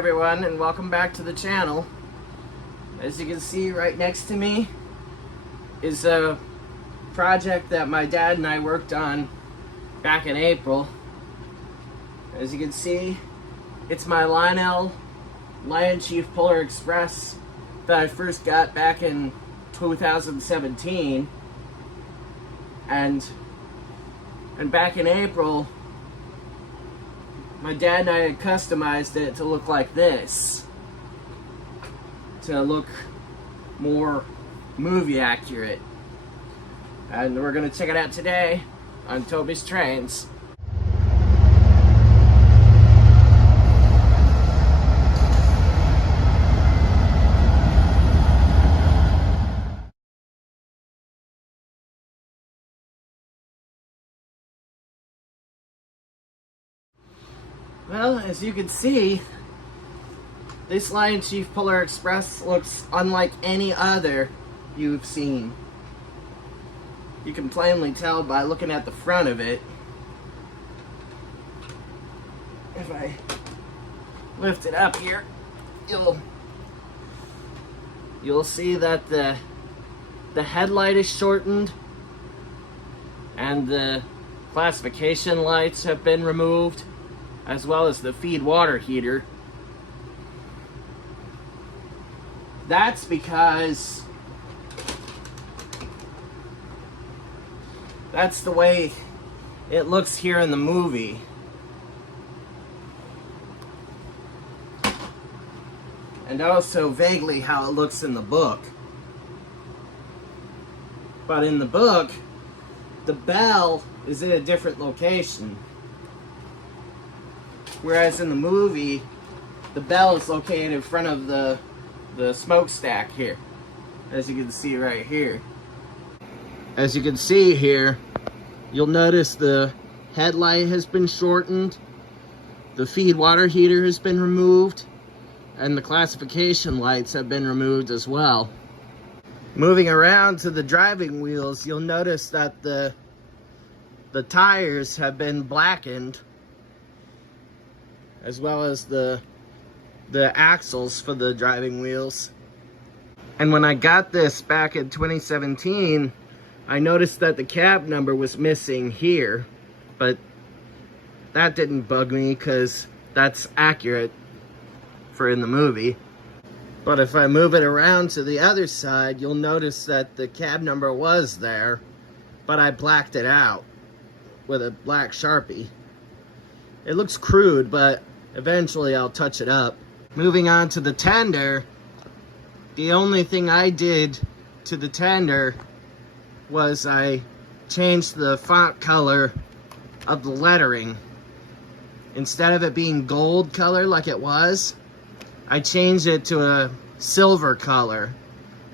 everyone, and welcome back to the channel. As you can see right next to me is a project that my dad and I worked on back in April. As you can see, it's my Lionel LionChief Polar Express that I first got back in 2017. And back in April, my dad and I had customized it to look like this, to look more movie accurate. And we're gonna check it out today on Toby's Trains. Well, as you can see, this LionChief Polar Express looks unlike any other you've seen. You can plainly tell by looking at the front of it. If I lift it up here, you'll see that the headlight is shortened and the classification lights have been removed, as well as the feed water heater. That's because that's the way it looks here in the movie. And also vaguely how it looks in the book. But in the book, the bell is in a different location. Whereas in the movie, the bell is located in front of the smokestack here, as you can see right here. As you can see here, you'll notice the headlight has been shortened, the feed water heater has been removed, and the classification lights have been removed as well. Moving around to the driving wheels, you'll notice that the tires have been blackened, as well as the axles for the driving wheels. And when I got this back in 2017, I noticed that the cab number was missing here, but that didn't bug me because that's accurate for in the movie. But if I move it around to the other side, you'll notice that the cab number was there, but I blacked it out with a black Sharpie. It looks crude, but eventually I'll touch it up. Moving on to the tender, the only thing I did to the tender was I changed the font color of the lettering. Instead of it being gold color like it was, I changed it to a silver color,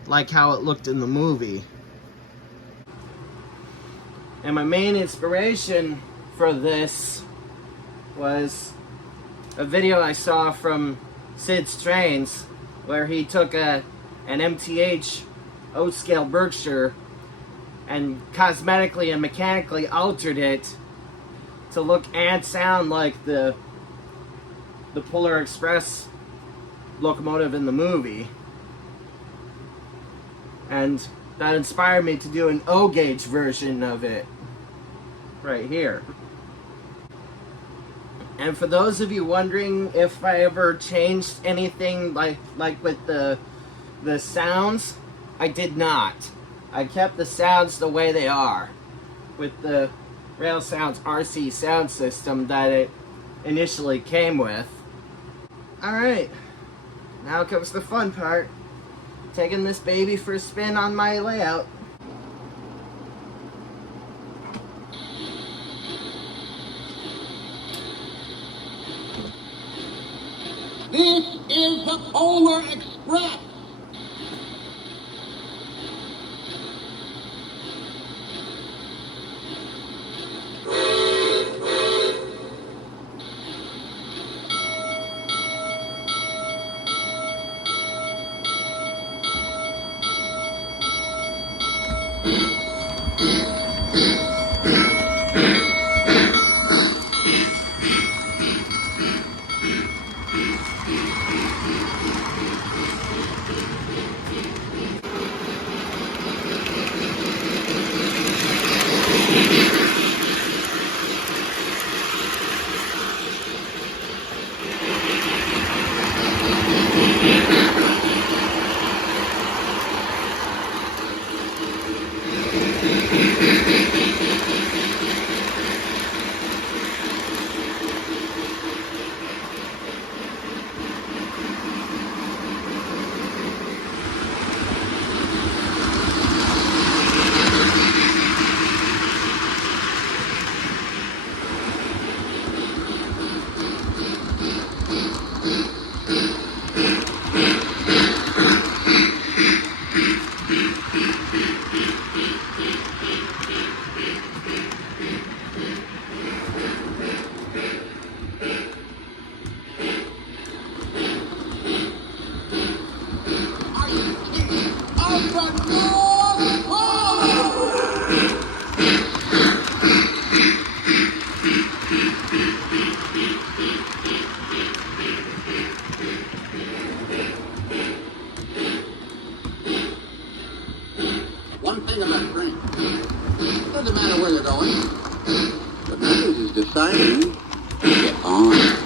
like how it looked in the movie. And my main inspiration for this was a video I saw from Sid's Trains, where he took an MTH O-scale Berkshire and cosmetically and mechanically altered it to look and sound like the Polar Express locomotive in the movie. And that inspired me to do an O-gauge version of it right here. And for those of you wondering if I ever changed anything like with the sounds, I did not. I kept the sounds the way they are with the Rail Sounds RC sound system that it initially came with. Alright, now comes the fun part. Taking this baby for a spin on my layout. This is the Polar Express. matter where they're going. But Motors is deciding to get on.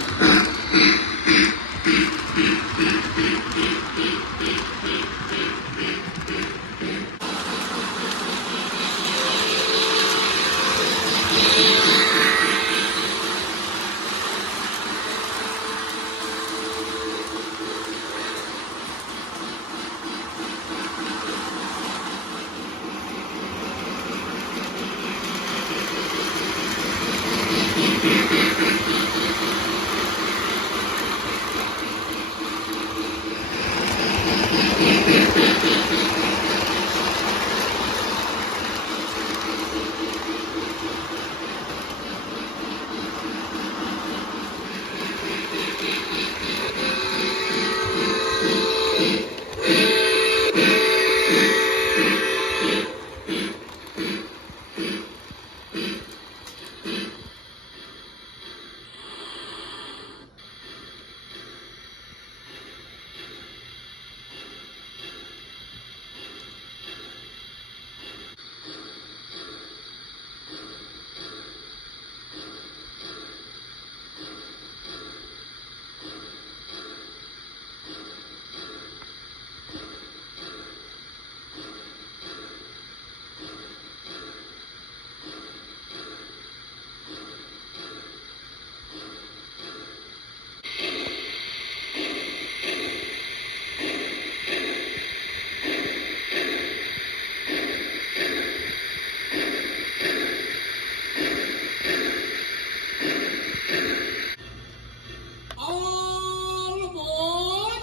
All aboard!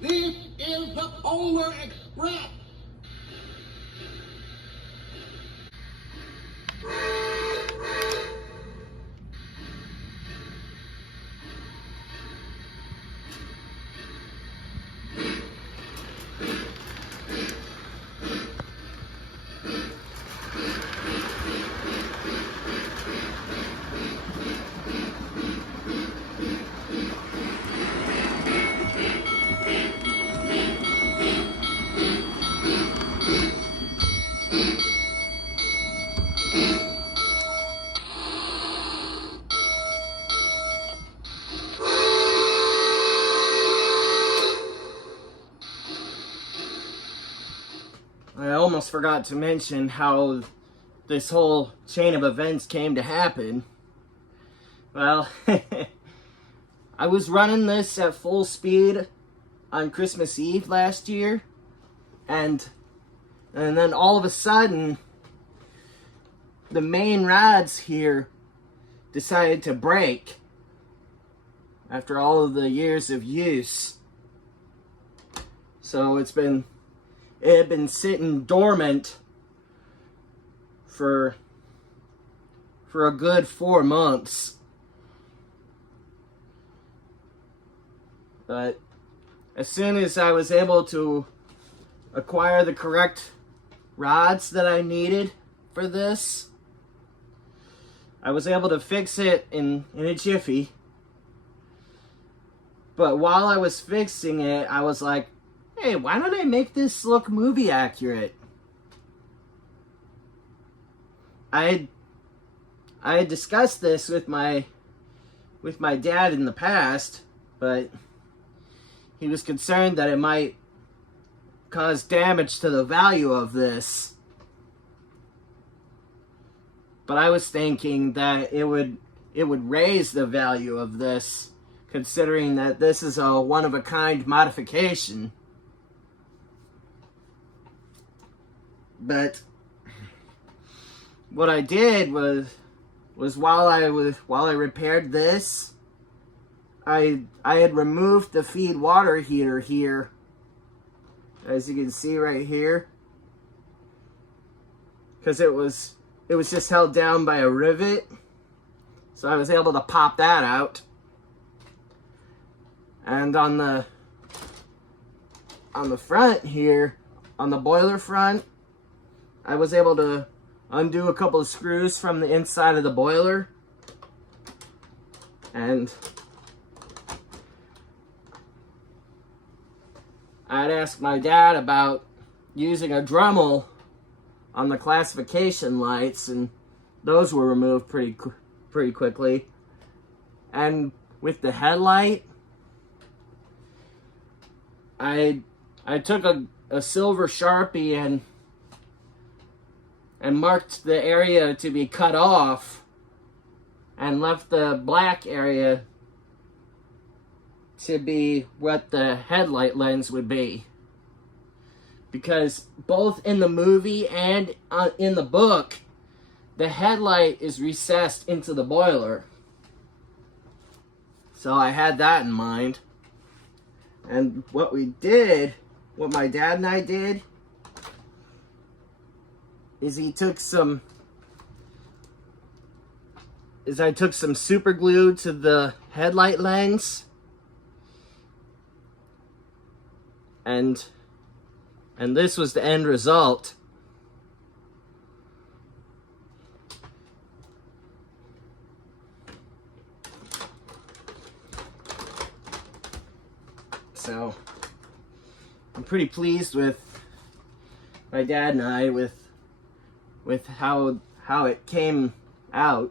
This is the Polar Express. I almost forgot to mention how this whole chain of events came to happen. Well, I was running this at full speed on Christmas Eve last year, and then all of a sudden, the main rods here decided to break after all of the years of use. So it had been sitting dormant for a good 4 months. But as soon as I was able to acquire the correct rods that I needed for this, I was able to fix it in a jiffy. But while I was fixing it, I was like, hey, why don't I make this look movie accurate? I had discussed this with my dad in the past, but he was concerned that it might cause damage to the value of this. But I was thinking that it would raise the value of this, considering that this is a one-of-a-kind modification. But what I did was while I repaired this, I had removed the feed water heater here, as you can see right here, because it was just held down by a rivet, so I was able to pop that out. And on the front here, on the boiler front, I was able to undo a couple of screws from the inside of the boiler, and I'd asked my dad about using a Dremel on the classification lights, and those were removed pretty quickly. And with the headlight, I took a silver Sharpie and marked the area to be cut off and left the black area to be what the headlight lens would be. Because both in the movie and in the book, the headlight is recessed into the boiler. So I had that in mind. And what my dad and I did, is I took some super glue to the headlight lens, and this was the end result. So I'm pretty pleased with my dad and I with how it came out.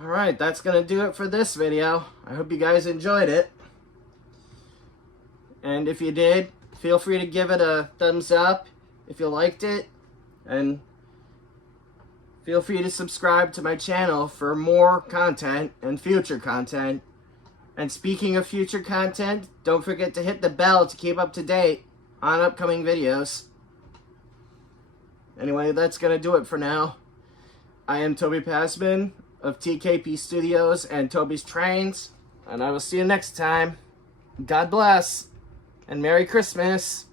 Alright, that's gonna do it for this video. I hope you guys enjoyed it. And if you did, feel free to give it a thumbs up if you liked it. And feel free to subscribe to my channel for more content and future content. And speaking of future content, don't forget to hit the bell to keep up to date on upcoming videos. Anyway, that's going to do it for now. I am Toby Passman of TKP Studios and Toby's Trains, and I will see you next time. God bless, and Merry Christmas.